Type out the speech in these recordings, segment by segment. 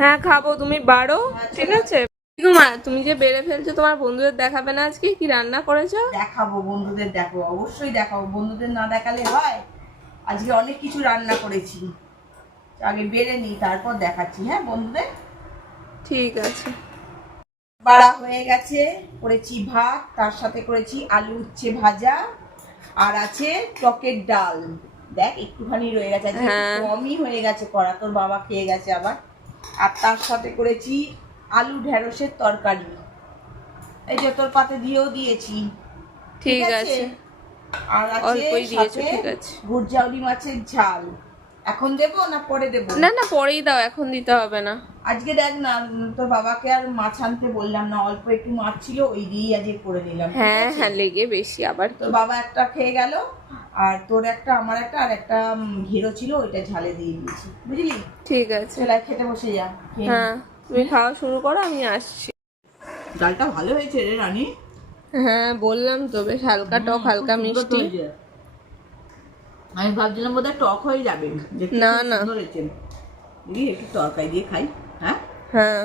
হ্যাঁ খাবো, তুমি বাড়ো। ঠিক আছে মা, তুমি যে বেড়ে ফেলছো, তোমার বন্ধুদের দেখাবে না আজকে কি রান্না করেছো? দেখাবো বন্ধুদের, দেখো অবশ্যই দেখাবো, বন্ধুদের না দেখালে হয়? আজকে অনেক কিছু রান্না করেছি, আগে বেড়ে নিই তারপর দেখাচ্ছি। হ্যাঁ বন্ধুদের, ঠিক আছে। বাড়া হয়ে গেছে, করেছি ভাত, তার সাথে করেছি আলু উচ্ছে ভাজা, আর আছে টকের ডাল। দেখ একটুখানি রয়ে গেছে, আজকে একটু কমই হয়ে গেছে করা, তোর বাবা খেয়ে গেছে আবার। আর তার সাথে করেছি আলু ঢেঁড়সের তরকারি, এই যে তোর পাতে দিয়েও দিয়েছি। ঠিক আছে। আর আছে সাথে গুড়জাউরি মাছের ঝাল। এখন দেবো না পরে দেবো? না না, পরেই দাও, এখন দিতে হবে না। আজকে দেখ না, তোর বাবাকে আর মাছ আনতে বললাম না, অল্প একটু মাছ ছিল ওই দিয়েই আজকে করে নিলাম। হ্যাঁ হ্যাঁ, লেগে বেশি আবার। তোর বাবা একটা খেয়ে গেল, আর তোর একটা, আমার একটা, আর একটা ঘিরো ছিল, ওইটা ঝালে দিয়ে দিয়েছি, বুঝলি? ঠিক আছে, চলে খেতে বসে যা। হ্যাঁ তুমি খাওয়া শুরু করো, আমি আসছি। ডালটা ভালো হয়েছে রে রানী। হ্যাঁ বললাম তো, বেশ হালকা টক হালকা মিষ্টি। আমি ভাবছিলাম বোধহয় টক হয়ে যাবে, না না, একটু তরকারি দিয়ে খাই। হ্যাঁ হ্যাঁ,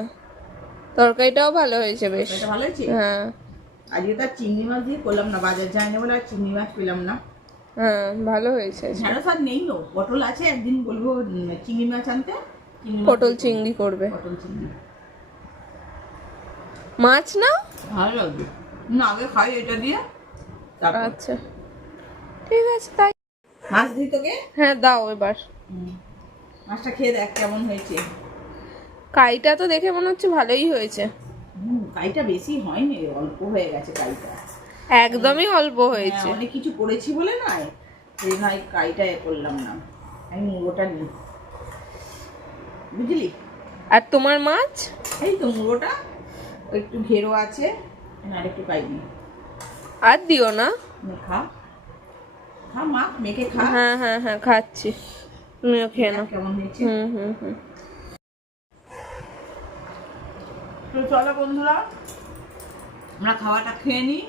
তরকারিটাও ভালো হয়েছে বেশ। ভালো হয়েছে। হ্যাঁ আজকে তার চিংড়ি মাছ দিয়ে করলাম না, বাজার যায়নি বলে আর চিংড়ি মাছ পেলাম না। হ্যাঁ ভালো হয়েছে। ঢেঁড়স আর নেই, ও পটল আছে, একদিন বলবো চিংড়ি মাছ আনতে। পটল চিংড়ি করবে? পটল চিংড়ি মাছ না ভালো লাগবে না, আগে খাই এটা দিয়ে। আচ্ছা ঠিক আছে তাই। মাছ দিই তোকে? হ্যাঁ দাও এবার। মাছটা খেয়ে দেখ কেমন হয়েছে। কাইটা তো দেখে মনে হচ্ছে ভালোই হয়েছে। কাইটা বেশি হয়নি, অল্প হয়ে গেছে কাইটা, একদমই অল্প হয়েছে। অনেক কিছু করেছি বলে নয়, এই ভাই কাইটা করলাম না, আমি মুড়োটা নিই, বুঝলি? আর তোমার মাছ? এই তো মুড়োটা, একটু ঘেরো আছে, আর একটু কাই দিই। আর দিও না, খা খা মা, মেখে খা। হ্যাঁ হ্যাঁ হ্যাঁ খাচ্ছি, তুমিও খেয়ে নাও। কেমন হয়েছে? হুম। তো চলো বন্ধুরা, আমরা খাওয়াটা খেয়ে নিই।